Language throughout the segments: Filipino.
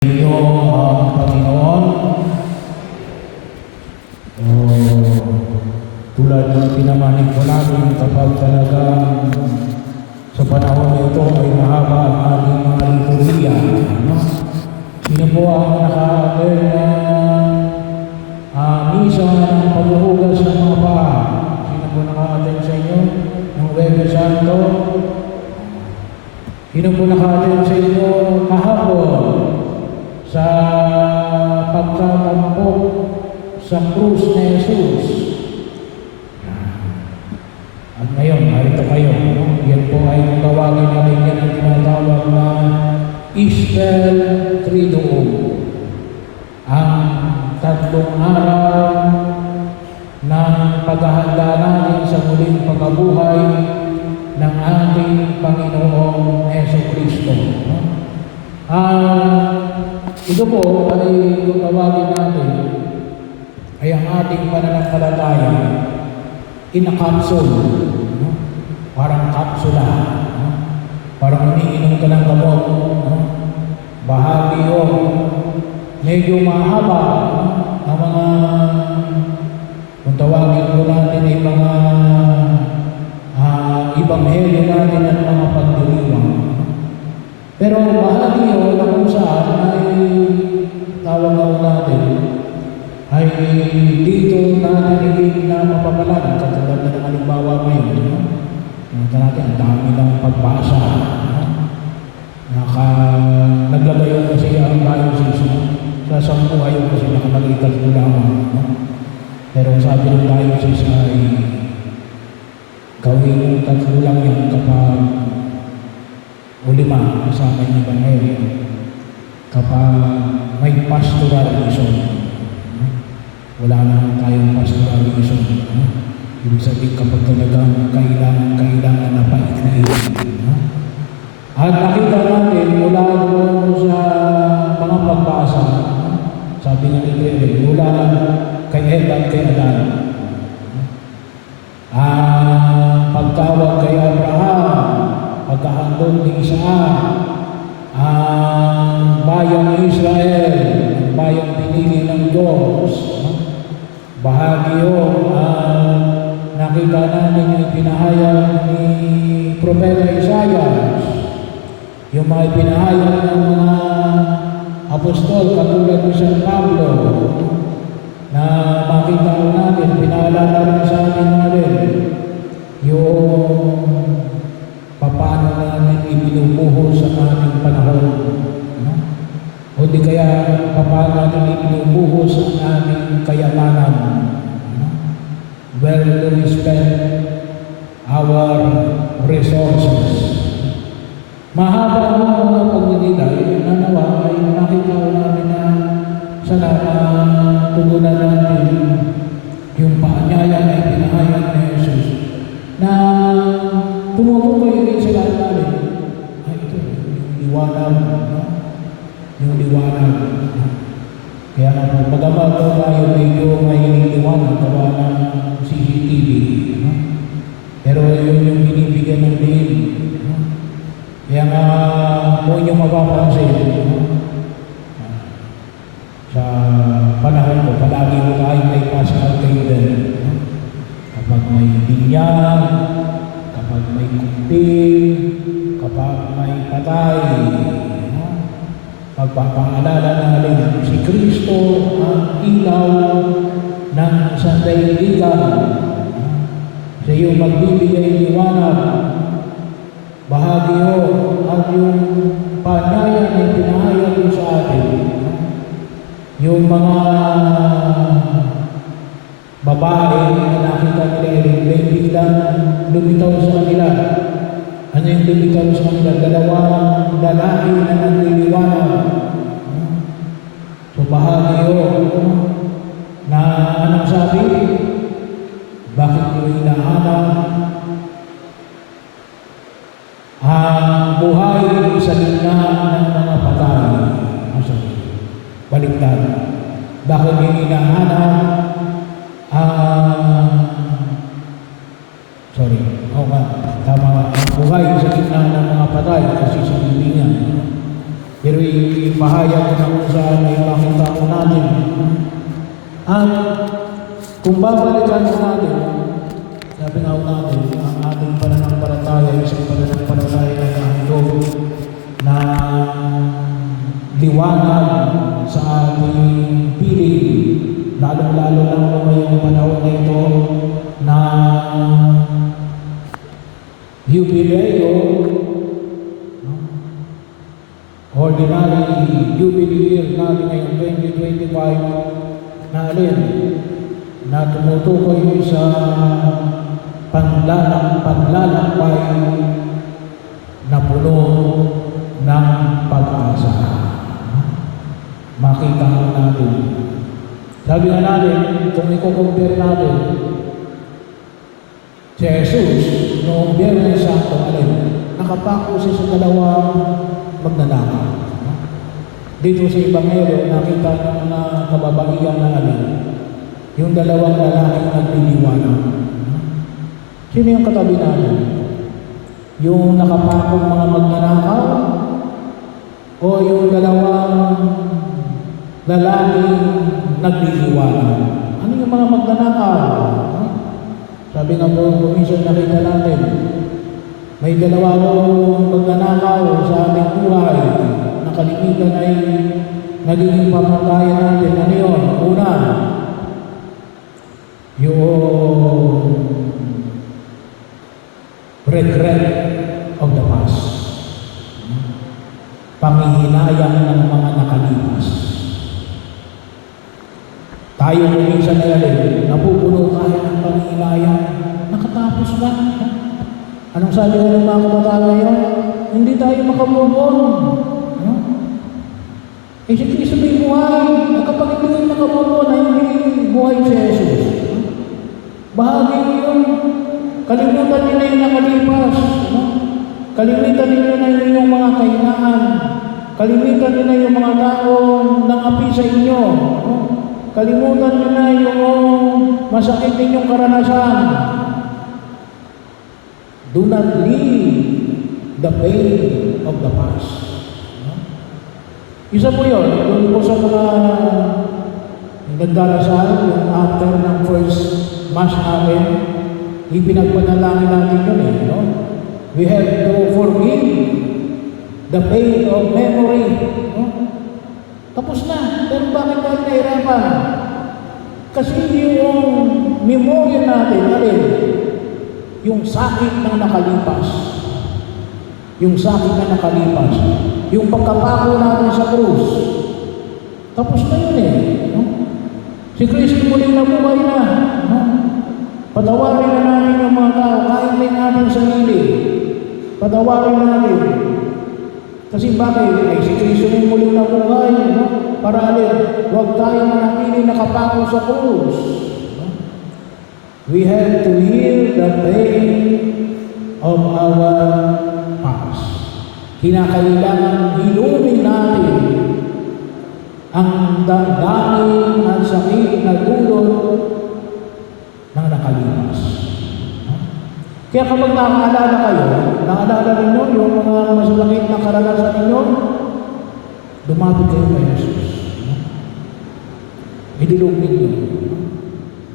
Inyo ang Panginoon. Tulad ng pinamanig ko namin kapag talagang sa panahon na ito ay mahaba ang ating mga liturhiya. Sino po ang naka-attend ng misa ng paghuhugas ng mga paa? Sino po naka-attend sa inyo ng Huwebes Santo? Sino po naka-attend sa inyo kahapon sa pagtatampok sa krus ni Jesus? At ngayon, narito kayo. Yan po ay tawagin natin yan ang tinatawag na Easter Triduum. Ang tatlong araw ng paghahanda natin sa muling pagkabuhay ng ating Panginoong Jesucristo. Ito po ay tawagin natin ay ang ating pananampalataya in a capsule. Parang kapsula. Parang umiinom ka ng gamot. Bahagi yun. Medyo mahaba ang mga, kung tawagin ko natin ay mga ibanghelyo natin at mga pagdiriwang. Pero bahagi yun na kung saan ay tawag natin ay dito natin hindi na mapapalag. Katulad na ng halimbawa ngayon. Natin ang dami ng pagbasa. Naglagayon kasi ang diocese. Sa sampuhayon kasi nakamalitan ko lamang. Pero sabi ng diocese ay gawin yung tatlo lang yan kapag o 5 kasama yung Ebanghelyo. Kapag may pastoral mission. Wala na tayong pastoral mission. Ibig sabihin kapag talagang kailangan na paikliin. At nakita natin mula doon sa mga pagbasa, sabi nga ni Claire, mula kay Eva at kay Adan, pagtawag kay Abraham, pagkahandog ni Isaac, ang bayang Israel, ang bayang pinili ng Diyos, bahagi yun, nakita namin yung pinahayag ni Propeta Isaias, yung mga pinahayag ng mga apostol katulad ni San Pablo, na makita natin, pinaalala rin sa atin natin, yung paano namin ibinubuhos sa ating panahon. O di kaya paano natin ibinubuhos ang aming kayamanan. Where do we spend our resources? Mahaba ang mga pagdidilay na nawa ay nakita namin na sana tugunan natin yung paanyaya na ipinahayag ni Jesus na tumutukoy din sa lahat namin. Ay, ito, yung liwanag. Kaya nga po, magamal ko tayo medyo may liwanag gawa ng CCTV. Pero yun yung binibigyan ng diin. Kaya nga po inyong mapapansin sa panahon ko, palagi ko tayo may Pascal Candle. Kapag may binyag, kapag may kumpil, kapag may patay, pagpapaalala natin si Kristo ang ilaw ng sandailigan. Sa iyo magbibigay liwanag. Bahagi yun at yung panyaya na pinahayag ko sa atin. Yung mga babae na nakita nila may biglang lumitaw sa kanila. Ano yung lumitaw sa kanila? Dalawang lalaki na nagliliwanag. So bahagi yun na anong sabi? Bakit mo hinahanap ang buhay sa gitna ng mga patay? Baliktad. Bakit mo hinahanap tama, ang buhay sa gitna ng mga patay kasi sa libingan. Pero pahayag na kung saan ay makita ko natin. At kung babalikan mo natin, sabi nga natin, ang ating pananampalataya, isang pananampalataya na nahilo na liwanag sa ating piling, lalong-lalo lang mo ngayong panahon na ito na jubileo, ordinary jubilee year natin ngayong 2025 na alin na tumutukoy sa paglalakbay na puno ng pag-asa. Makita mo natin. Sabi nga natin, kung i-compare natin, si Jesus, noong Biyernes Santo, nakapako siya sa dalawang magnanakaw. Dito sa Ebanghelyo, nakita ng mga kababaihan na yung dalawang lalaking nagliliwanag. Sino yung katabi natin? Yung nakapakong mga magnanakaw? O yung dalawang lalaking nagliliwanag? Ano yung mga magnanakaw? Sabi nga po, minsan nakita natin, may dalawang magnanakaw sa ating buhay. Nakalimitan ay naging pamatayan natin. Ano yun? Una, yung regret of the past. Panghihinayang ng mga nakalipas. Tayo minsan na napupuno tayo ng panghihinayang. Nakatapos na. Anong sabi ng mga kabataan ngayon? Hindi tayo makamove on. Eh, si Kristo may buhay. At kapag hindi kayo makamove on, ay hindi buhay si Jesus. Bahagi yun. Kalimutan nyo na yung nakalipas. Kalimutan nyo na yung mga kahinaan. Kalimutan nyo na yung mga taong nangapi sa inyo. Kalimutan nyo na yung masakit ninyong karanasan. Do not leave the pain of the past. Isa po yun. Doon po sa mga nagdarasal, yung after ng first Mass natin, ipinagpanalangin natin yun no? We have to forgive the pain of memory. No? Tapos na. Pero bakit tayo nahirapan? Kasi yung memorya natin, yung sakit ng nakalipas. Yung sakit na nakalipas. Yung pagkapako natin sa krus. Tapos na yun no? Si Kristo muling nabuhay na. No? Patawarin na natin yung mga tao kahit may natin sarili. Patawarin na natin. Kasi bakit? Ay si Kristo yung muling nabuhay. No? Para huwag tayo manatili nakapako sa krus. No? We have to heal the pain of our past. Kinakailangan hilumin natin ang damdamin at sakit na dulot ng nakalipas. Kaya kapag nakaalala kayo, naalala ninyo yung mga masakit na karanasan ninyo, lumapit kayo kay Jesus. Idulog ninyo.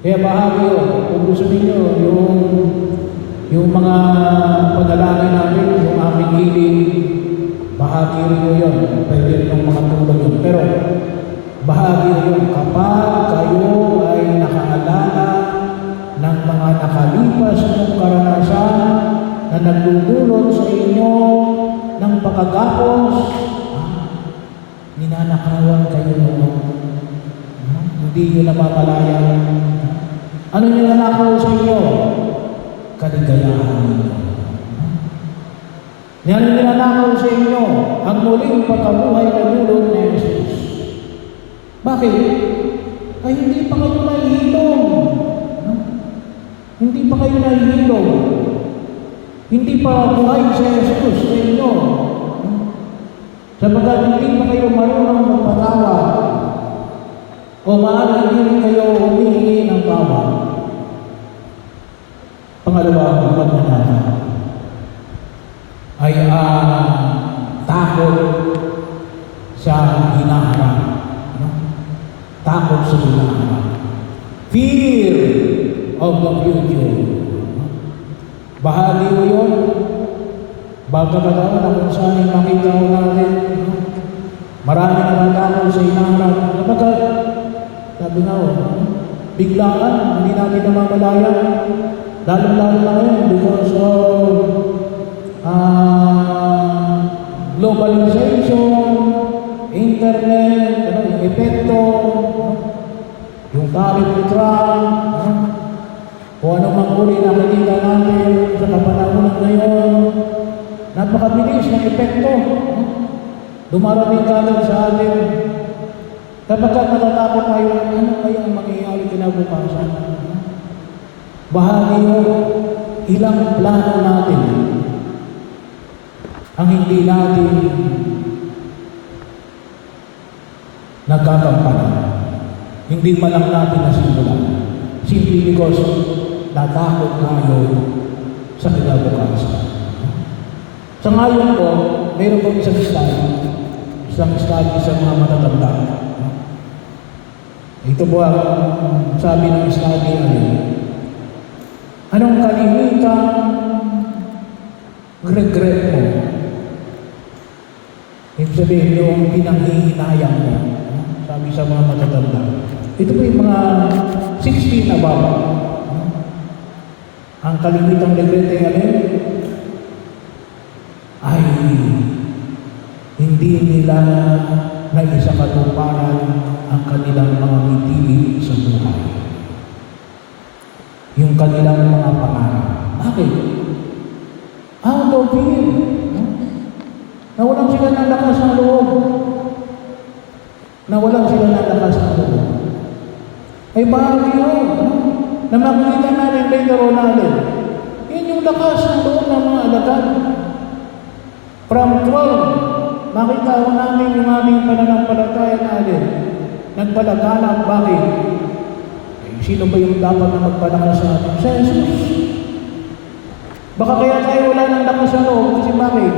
Kaya bahagi yun, kung gusto ninyo, yung mga panalangin natin, yung aming hiling, bahagi rin yun. Pwede rin yung mga tulong yun. Pero, bahagi rin kapag kayo ay nakaalala ng mga nakalipas ng karanasan na nagdudulot sa inyo ng pagkagapos, ninanakawan kayo noon. Hindi nyo namamalayan. Ano ninanakaw sa inyo? Kaligayahan ninyo. Yan ang ninanakaw sa inyo, ang muling pagkabuhay na dulot ni Jesus. Bakit? Ay hindi pa kayo nahihilom. Hindi pa kayo nahihilom. Hindi pa buhay si Jesus sa inyo. Sabagat hindi pa kayo marunong magpatawad. O maaari hindi rin kayo humihingi ng tawad. Pangalawa, ang magnanakaw ay takot sa the future. Bahagi mo yun. Baga ka daw na kung saan yung makita ko natin. Marami na natakaw sa inaharap. Kapag, sabi nga biglaan, hindi natin namamalaya. Lalo-lalo na ngayon because of globalization, internet, yung epekto, yung tariff ni Trump, kung ano mang uri nakikita natin sa kapanahonan ngayon, napakabilis ng epekto. Dumarating kagad sa atin. Kapag natatakot tayo, ano kaya ang mangyayari kinabukasan? Bahagi mo, ilang plano natin ang hindi natin nagkakampanan. Hindi man lang natin nasimulan. Simply because natakot tayo sa kinabukasan. Sa ngayon po, mayroon po isang study sa mga matatanda. Ito po ang sabi ng study anong kalimitang regret mo? Ibig sabihin yung pinanghihinayang mo. Sabi sa mga matatanda. Ito po yung mga 16 above. Ang kalimitang regret ay hindi nila naisakatuparan ang kanilang mga mitili sa buhay. Yung kanilang mga pangarap. Bakit? Out of fear. Nawalan sila ng lakas ng loob. Nawalan sila ng lakas ng loob. Ay bahagi yun. Na makikita natin later on natin. Yan yung lakas ng loob ng mga alagad. From 12, makita ko namin yung aming pananampalataya natin. Nagpalaganap, bakit? Sino ba yung dapat na magpalakas sa atin? Sa Jesus. Baka kaya tayo wala ng lakas sa loob kasi bakit?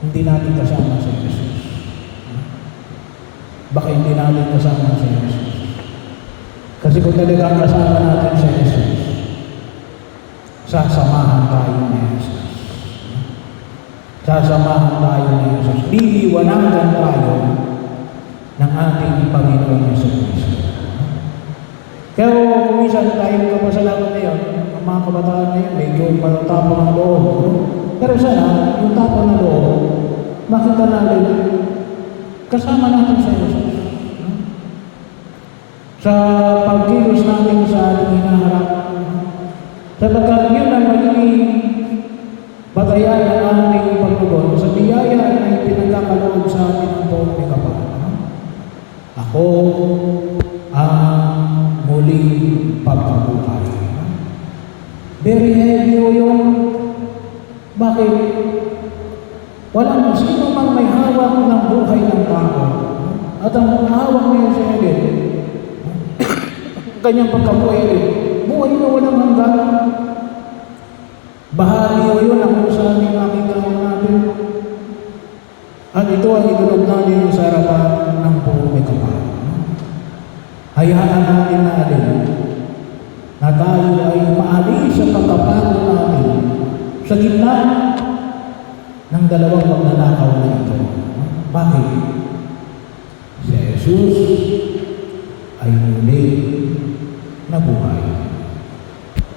Hindi natin kasama sa Jesus. Baka hindi natin kasama sa Jesus. Kasi kung talagang kasama natin sa Jesus, sasamahan tayo ni Jesus. Sasamahan tayo ni Jesus. Liliwanagan tayo ng ating Panginoong Jesus. Pero kung minsan tayo kapasalamat na yun, ang mga kabataan na yun, medyo matapang ang loob. Pero sana, yung tapang ng loob, makita natin, kasama natin sa Jesus. Sa pagkilos natin sa ating hinaharap. Sapagkat yun ang magiging batayan ng ating pagtugon sa biyaya na pinagkakaloob sa ating ang buong may kapal. Ako ang muling pagkabuhay. Very heavy yun. Bakit? Walang sino mang may hawak ng buhay ng tao. At ang hawak niya sa heaven, kanyang pagkabuhay buhay na walang hanggan. Bahagi o yun ang kung saan yung makita natin. At ito ang idulog natin sa harapan ng buong may kapal. Hayaan natin na tayo ay maalis sa pagkapalo natin sa gitna ng dalawang magnanakaw na ito. Bakit? Si Jesus ay muli nabuhay.